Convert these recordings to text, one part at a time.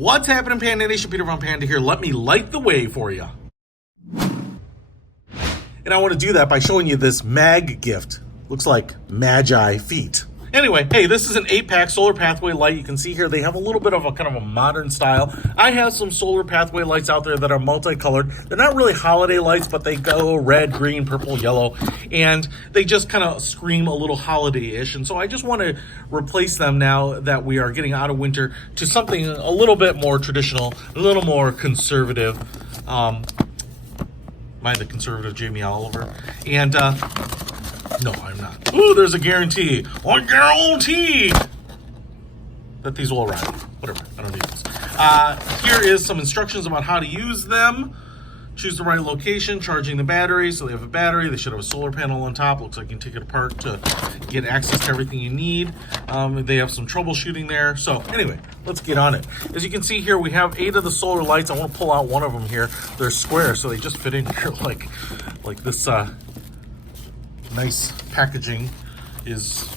What's happening, Panda Nation? Peter von Panda here. Let me light the way for you. And I want to do that by showing you this Maggift. Looks like Magi feet. Anyway, hey, this is an 8-pack solar pathway light. You can see here they have a little bit of a kind of a modern style. I have some solar pathway lights out there that are multicolored. They're not really holiday lights, but they go red, green, purple, yellow, and they just kind of scream a little holiday-ish. And so I just want to replace them now that we are getting out of winter to something a little bit more traditional, a little more conservative. Am I the conservative Jamie Oliver? And no, I'm not. Ooh, there's a guarantee. I guarantee that these will arrive. Whatever, I don't need this. Here is some instructions about how to use them. Choose the right location, charging the battery. So they have a battery. They should have a solar panel on top. Looks like you can take it apart to get access to everything you need. They have some troubleshooting there. So anyway, let's get on it. As you can see here, we have 8 of the solar lights. I want to pull out one of them here. They're square, so they just fit in here like this. Nice packaging is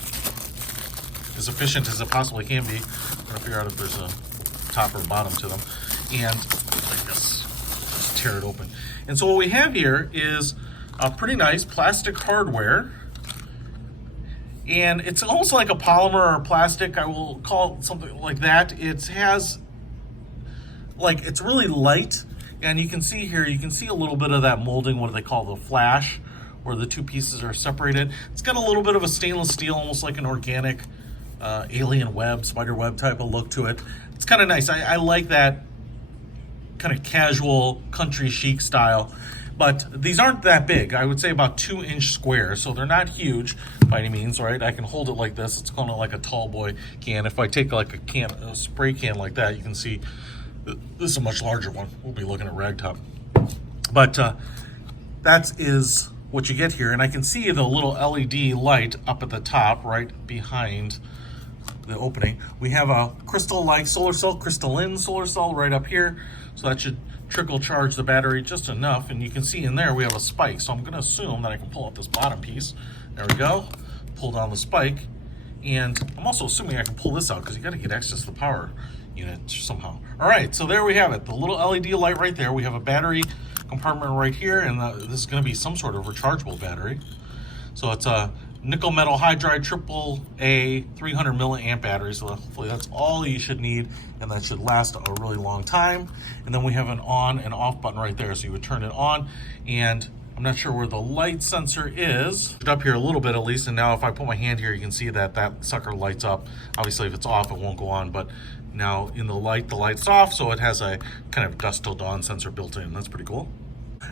as efficient as it possibly can be. I'm gonna figure out if there's a top or bottom to them, and like this, just tear it open. And so what we have here is a pretty nice plastic hardware, and it's almost like a polymer or plastic. I will call it something like that. It has, like, it's really light, and you can see here, you can see a little bit of that molding, what do they call the flash, where the two pieces are separated. It's got a little bit of a stainless steel, almost like an organic alien web, spider web type of look to it. It's kind of nice. I like that kind of casual country chic style, but these aren't that big. I would say about 2-inch square, so they're not huge by any means, right? I can hold it like this. It's kind of like a tall boy can. If I take like a spray can like that, you can see this is a much larger one. We'll be looking at ragtop. But that is what you get here, and I can see the little LED light up at the top right behind the opening. We have a crystal-like solar cell, crystalline solar cell right up here, so that should trickle charge the battery just enough. And you can see in there we have a spike, so I'm going to assume that I can pull out this bottom piece. There we go, pull down the spike, and I'm also assuming I can pull this out because you got to get access to the power unit somehow. All right, so there we have it, the little LED light right there. We have a battery compartment right here, and this is going to be some sort of rechargeable battery. So it's a nickel metal hydride AAA 300 milliamp battery, so hopefully that's all you should need, and that should last a really long time. And then we have an on and off button right there, so you would turn it on, and I'm not sure where the light sensor is. Up here a little bit at least, and now if I put my hand here, you can see that that sucker lights up. Obviously if it's off, it won't go on, but now in the light's off, so it has a kind of dusk till dawn sensor built in. That's pretty cool.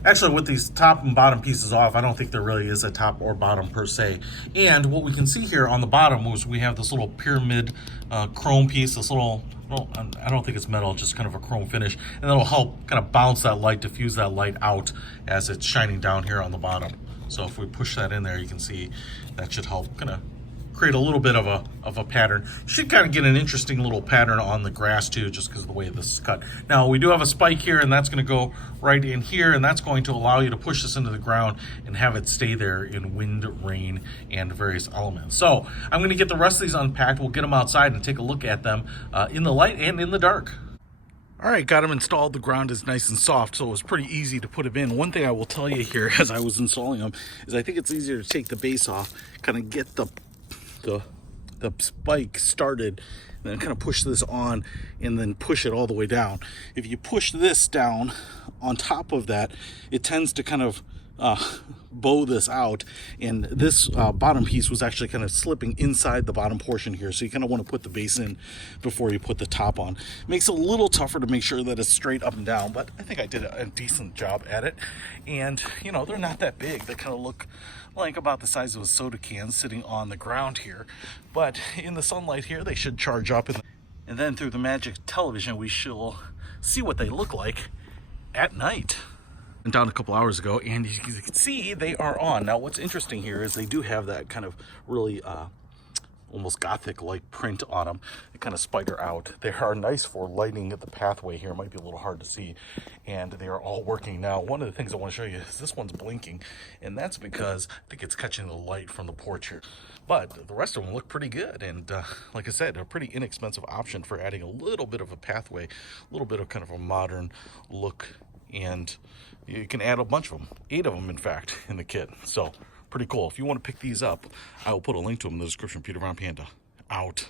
Actually, with these top and bottom pieces off, I don't think there really is a top or bottom per se. And what we can see here on the bottom is we have this little pyramid chrome piece, this little, well, I don't think it's metal, just kind of a chrome finish. And that'll help kind of bounce that light, diffuse that light out as it's shining down here on the bottom. So if we push that in there, you can see that should help kind of create a little bit of a pattern. You should kind of get an interesting little pattern on the grass too, just because of the way this is cut. Now we do have a spike here, and that's going to go right in here, and that's going to allow you to push this into the ground and have it stay there in wind, rain, and various elements. So I'm going to get the rest of these unpacked. We'll get them outside and take a look at them in the light and in the dark. All right, got them installed. The ground is nice and soft, so it was pretty easy to put them in. One thing I will tell you here as I was installing them is I think it's easier to take the base off, kind of get the spike started, and then kind of push this on and then push it all the way down. If you push this down on top of that, it tends to kind of bow this out, and this bottom piece was actually kind of slipping inside the bottom portion here, so you kind of want to put the base in before you put the top on. Makes it a little tougher to make sure that it's straight up and down, but I think I did a decent job at it. And you know, they're not that big. They kind of look like about the size of a soda can sitting on the ground here, but in the sunlight here they should charge up, and then through the magic television we shall see what they look like at night. And down a couple hours ago, and as you can see, they are on. Now what's interesting here is they do have that kind of really almost gothic like print on them. They kind of spider out. They are nice for lighting the pathway here. It might be a little hard to see, and they are all working now. One of the things I want to show you is this one's blinking, and that's because I think it's catching the light from the porch here. But the rest of them look pretty good, and like I said, a pretty inexpensive option for adding a little bit of a pathway, a little bit of kind of a modern look, and you can add a bunch of them, 8 of them in fact, in the kit. So pretty cool. If you want to pick these up, I will put a link to them in the description. Peter Von Panda out.